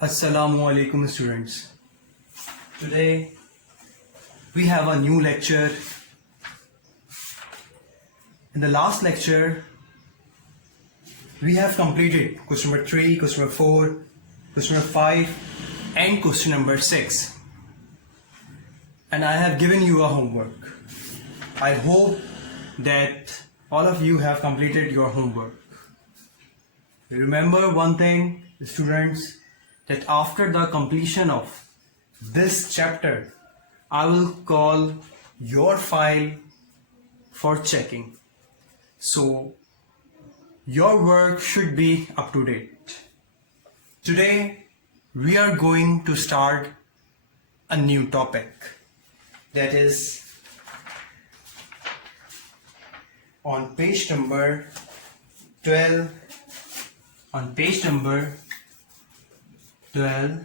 Assalamu alaikum students. Today we have a new lecture. In the last lecture we have completed question number 3, question number 4, question number 5 and question number 6. And I have given you a homework. I hope that all of you have completed your homework. Remember one thing, students, that after the completion of this chapter, I will call your file for checking. So your work should be up to date. Today we are going to start a new topic, that is on page number 12. On page number 12,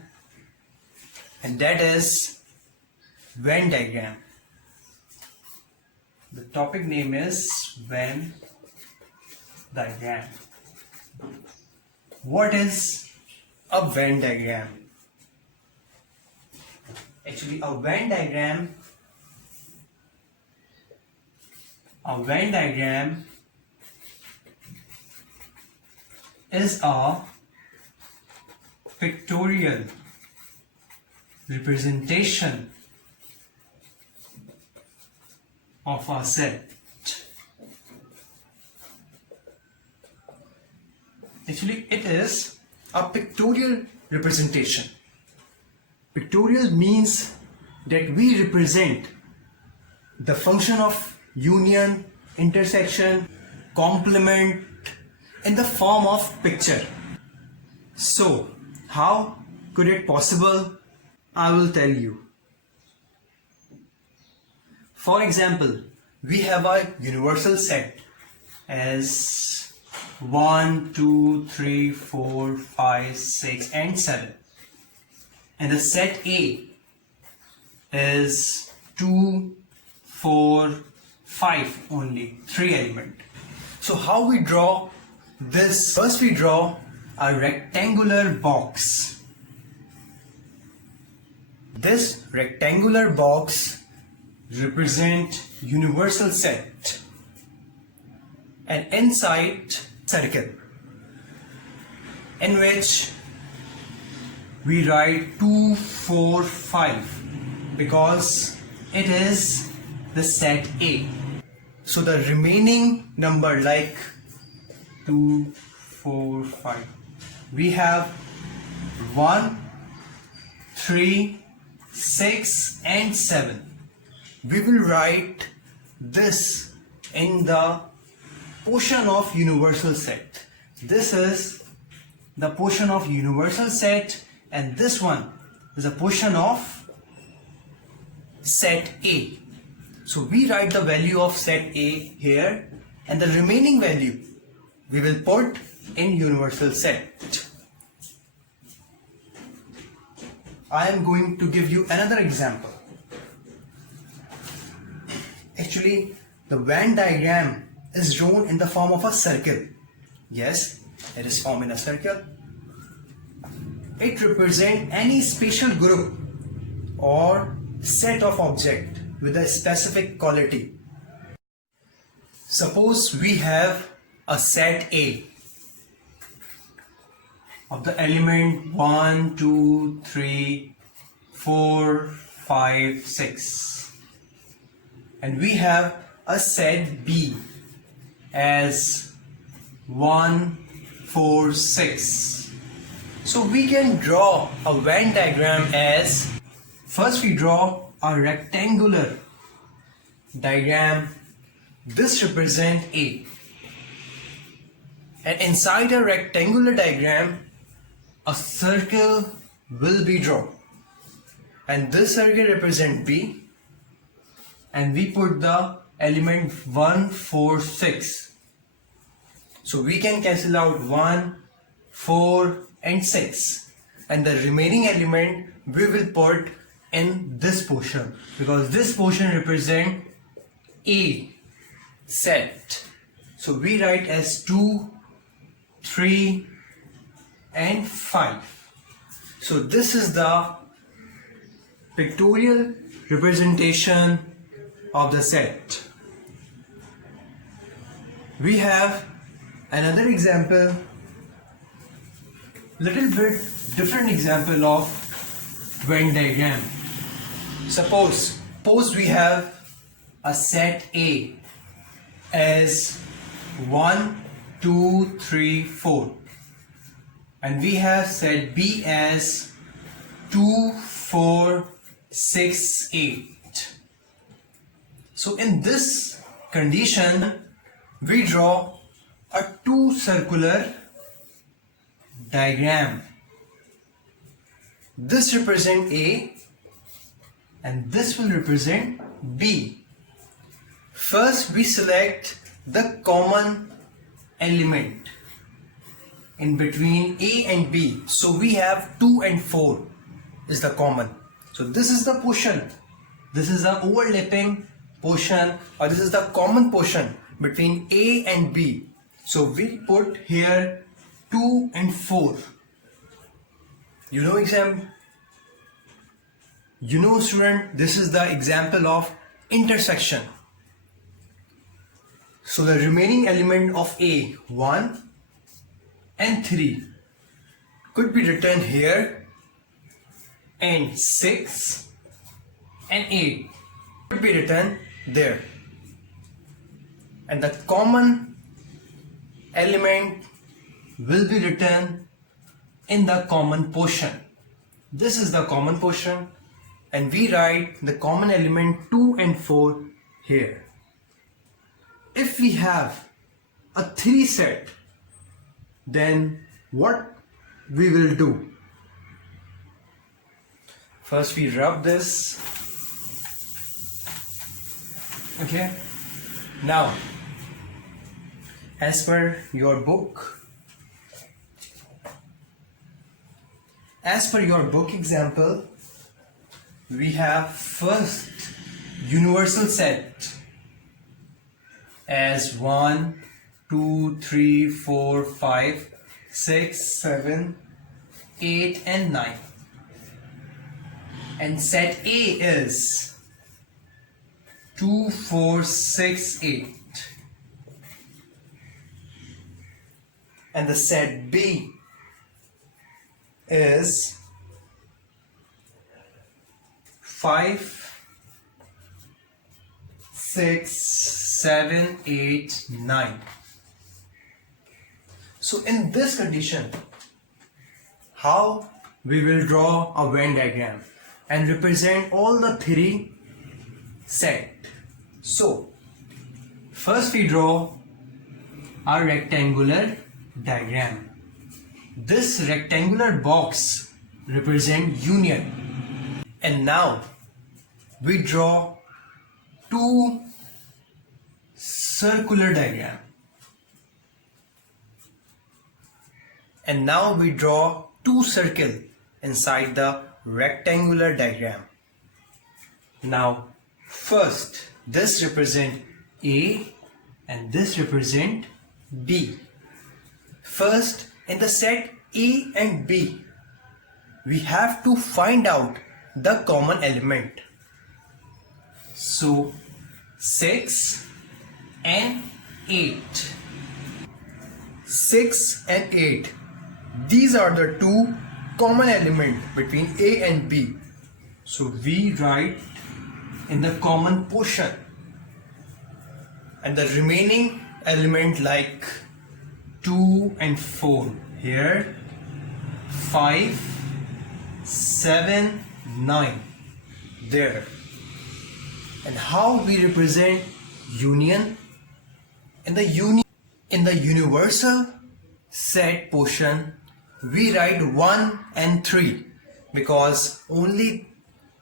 and that is Venn diagram. The topic name is Venn diagram. What is a Venn diagram? Actually, a Venn diagram is a pictorial representation of a set. Actually, it is a pictorial representation. Pictorial means that we represent the function of union, intersection, complement in the form of picture. So, how could it possible? I will tell you. For example, we have a universal set as 1, 2, 3, 4, 5, 6 and 7. And the set A is 2, 4, 5 only, 3 element. So how we draw this? First we draw a rectangular box. This rectangular box represent universal set, and inside circle in which we write 2, 4, 5 because it is the set A. So the remaining number like 2, 4, 5, we have 1, 3, 6 and 7. We will write this in the portion of universal set. This is the portion of universal set, and this one is a portion of set A. So we write the value of set A here, and the remaining value we will put in universal set. I am going to give you another example. Actually, the Venn diagram is drawn in the form of a circle. Yes, it is formed in a circle. It represents any spatial group or set of objects with a specific quality. Suppose we have a set A of the element 1, 2, 3, 4, 5, 6, and we have a set B as 1, 4, 6. So we can draw a Venn diagram as, first we draw a rectangular diagram. This represents A, and inside a rectangular diagram a circle will be drawn, and this circle represents B, and we put the element 1, 4, 6. So we can cancel out 1, 4 and 6, and the remaining element we will put in this portion because this portion represents A set. So we write as 2, 3 and 5. So this is the pictorial representation of the set. We have another example, little bit different example of Venn diagram. Suppose we have a set A as 1, 2, 3, 4, and we have set B as 2, 4, 6, 8. So in this condition, we draw a two circular diagram. This represents A and this will represent B. First we select the common element in between A and B. So we have 2 and 4 is the common. So this is the portion. This is the overlapping portion, or this is the common portion between A and B. So we put here 2 and 4. You know student, this is the example of intersection. So the remaining element of A, 1 and 3, could be written here, and 6 and 8 could be written there. And the common element will be written in the common portion. This is the common portion, and we write the common element 2 and 4 here. If we have a 3 set, then what we will do? First we rub this. Okay. Now, as per your book example, we have first universal set as 1, 2, 3, 4, 5, 6, 7, 8 and 9. And set A is 2, 4, 6, 8. And the set B is 5, 6, 7, 8, 9. So in this condition, how we will draw a Venn diagram and represent all the 3 set. So first we draw a rectangular diagram. This rectangular box represents union. And now we draw 2 circular diagram. And now we draw 2 circles inside the rectangular diagram. Now first this represents A and this represents B. First, in the set A and B, we have to find out the common element. So 6 and 8. 6 and 8. These are the 2 common elements between A and B. So we write in the common portion, and the remaining element like 2 and 4 here, 5, 7, 9 there. And how we represent union? In the universal set portion, we write 1 and 3 because only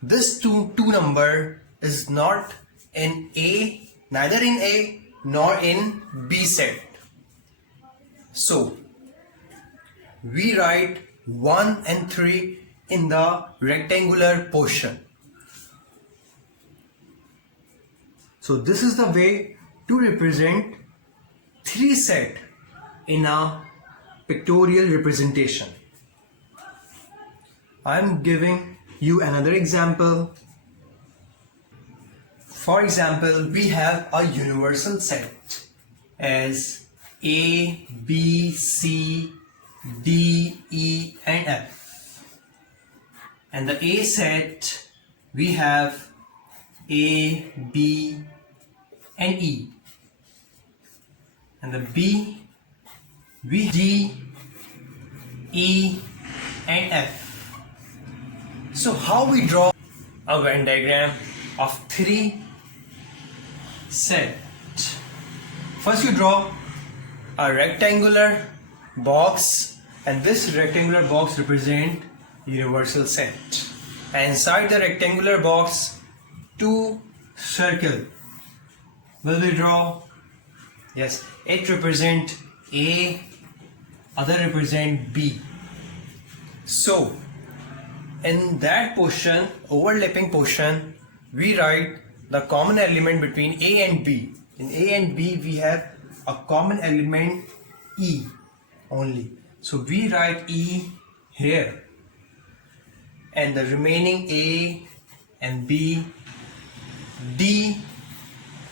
this two number is not in A, neither in A nor in B set. So we write 1 and 3 in the rectangular portion. So this is the way to represent 3 set in a pictorial representation. I'm giving you another example. For example, we have a universal set as A, B, C, D, E and F. And the A set, we have A, B and E. And the B, we have D, E and F. So how we draw a Venn diagram of three set? First you draw a rectangular box, and this rectangular box represent universal set. And inside the rectangular box, two circle will we draw. Yes, it represent A, other represent B. So in that portion, overlapping portion, we write the common element between A and B. In A and B we have a common element E only. So we write E here, and the remaining A and B, D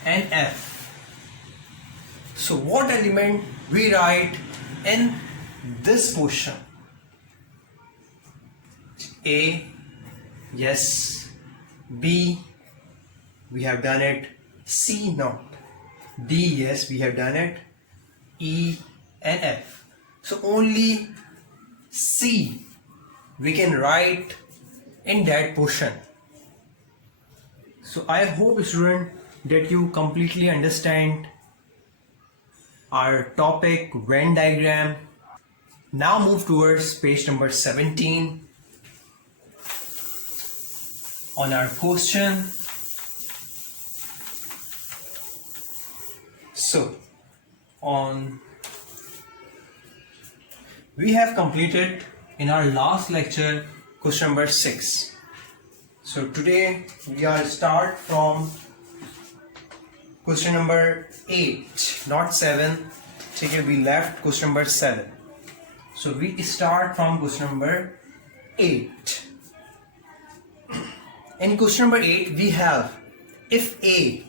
and F. So what element we write in this portion? A, yes. B, we have done it. C, not. D, yes, we have done it. E and F. So only C we can write in that portion. So I hope, student, that you completely understand our topic Venn diagram. Now move towards page number 17 on our question. So we have completed in our last lecture question number 6. So today we are start from question number 8, not 7. Okay, we left question number 7. So we start from question number 8. In question number 8 we have, if A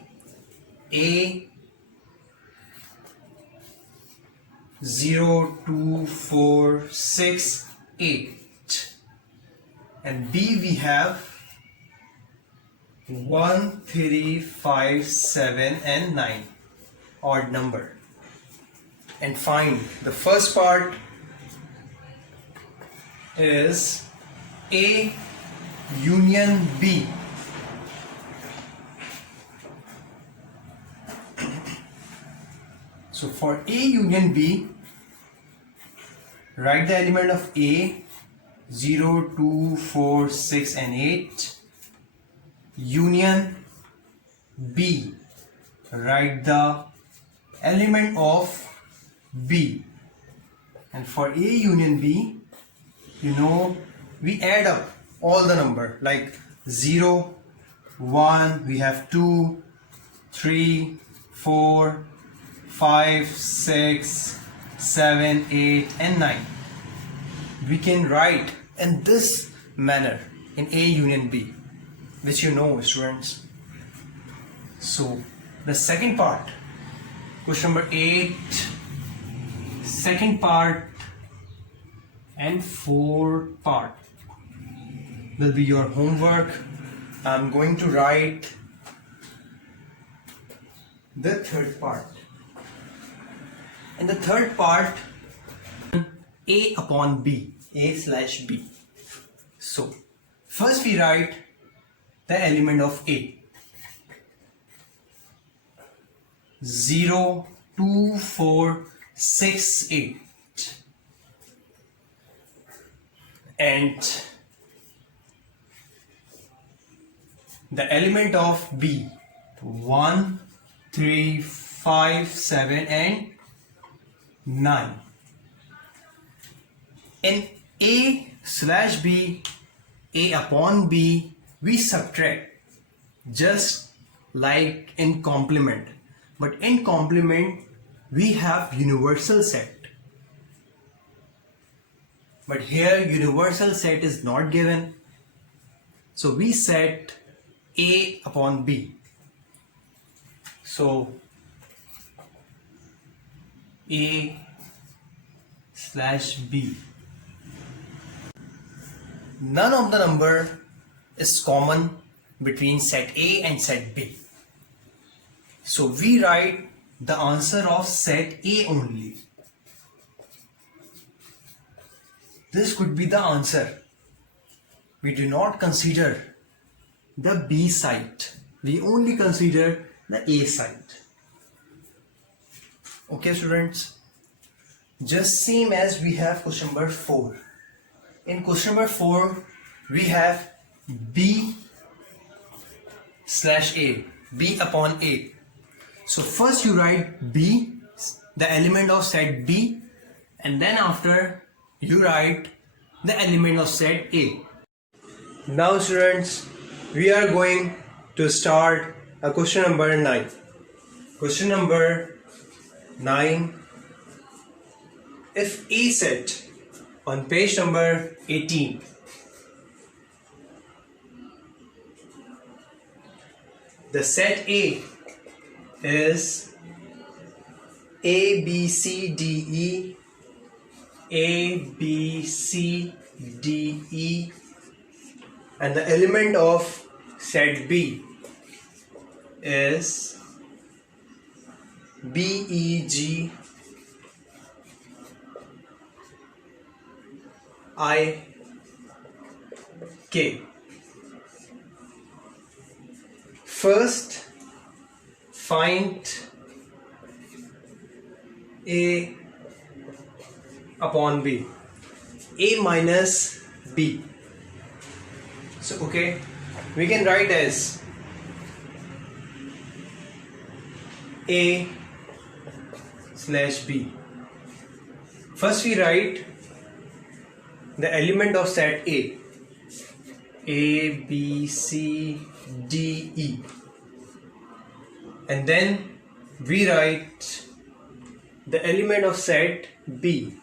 0, 2, 4, 6, 8 and B we have 1, 3, 5, 7 and 9, odd number, and find the first part is A union B. So for A union B, write the element of A 0, 2, 4, 6 and 8. Union B, write the element of B. And for A union B, you know, we add up all the number, like 0, 1, we have 2, 3, 4, 5, 6, 7, 8 and 9. We can write in this manner in A union B, which you know, students. So the second part, question number 8, second part and fourth part will be your homework. I'm going to write the third part. In the third part, A upon B, A slash B. So first we write the element of A. 0, 2, 4, 6, 8. And the element of B, 1, 3, 5, 7 and 9. In A slash B, A upon B, we subtract just like in complement. But in complement, we have universal set. but here universal set is not given. So we set A upon B. So A slash B. None of the number is common between set A and set B. So we write the answer of set A only. This could be the answer. We do not consider the B side. We only consider the A side. Okay students? Just same as we have question number 4. In question number 4, we have B slash A. B upon A. So first you write B, the element of set B, and then after you write the element of set A. Now students, we are going to start a question number 9. Question number 9. If A set on page number 18, the set A is A, B, C, D, E, A, B, C, D, E, and the element of set B is B, E, G, I, K. First, find A upon B. A minus B. So okay, we can write as A slash B. First we write the element of set A. A, B, C, D, E. And then we write the element of set B.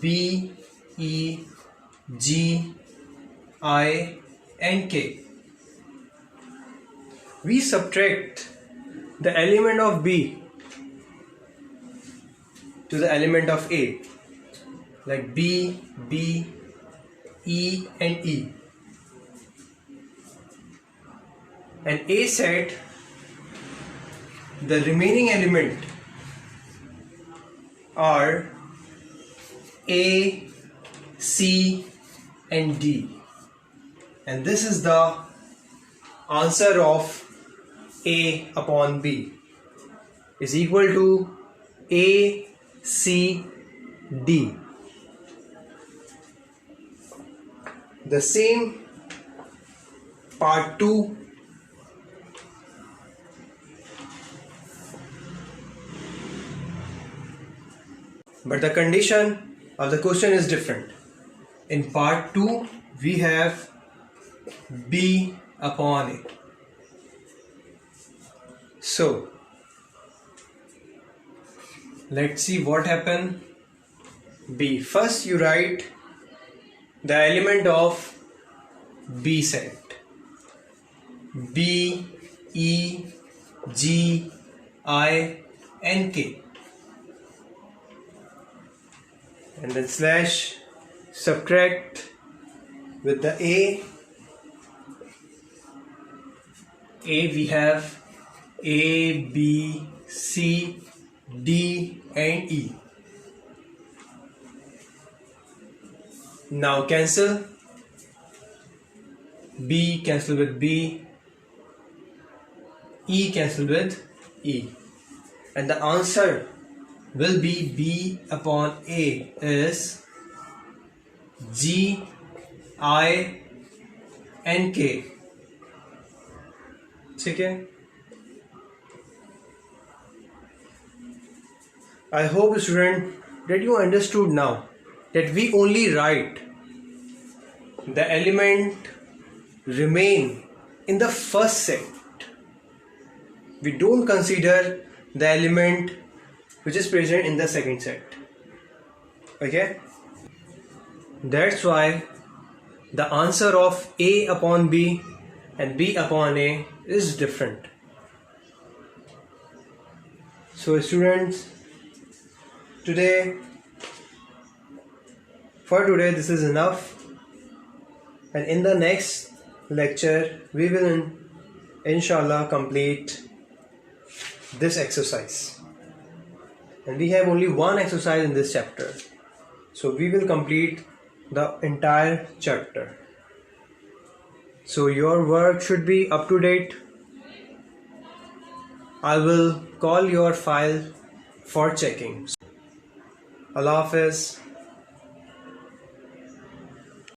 B, E, G, I, and K. We subtract the element of B to the element of A, like B, B, E, and E. And A set, the remaining element are A, C, and D. And this is the answer of A upon B is equal to A, C, D. The same part 2. But the condition of the question is different. In part 2, we have B upon A. So, let's see what happened. B. First you write the element of B set. B, E, G, I, and K. And then slash subtract with the A. We have A, B, C, D, and E. Now cancel. B cancel with B. E cancel with E. And the answer will be B upon A is G, I, and K. Okay? I hope student that you understood now that we only write the element remain in the first set. We don't consider the element which is present in the second set. Okay? That's why the answer of A upon B and B upon A is different. So students, for today this is enough, and in the next lecture we will inshallah complete this exercise, and we have only one exercise in this chapter, so we will complete the entire chapter. So your work should be up to date. I will call your file for checking. Allah Hafiz.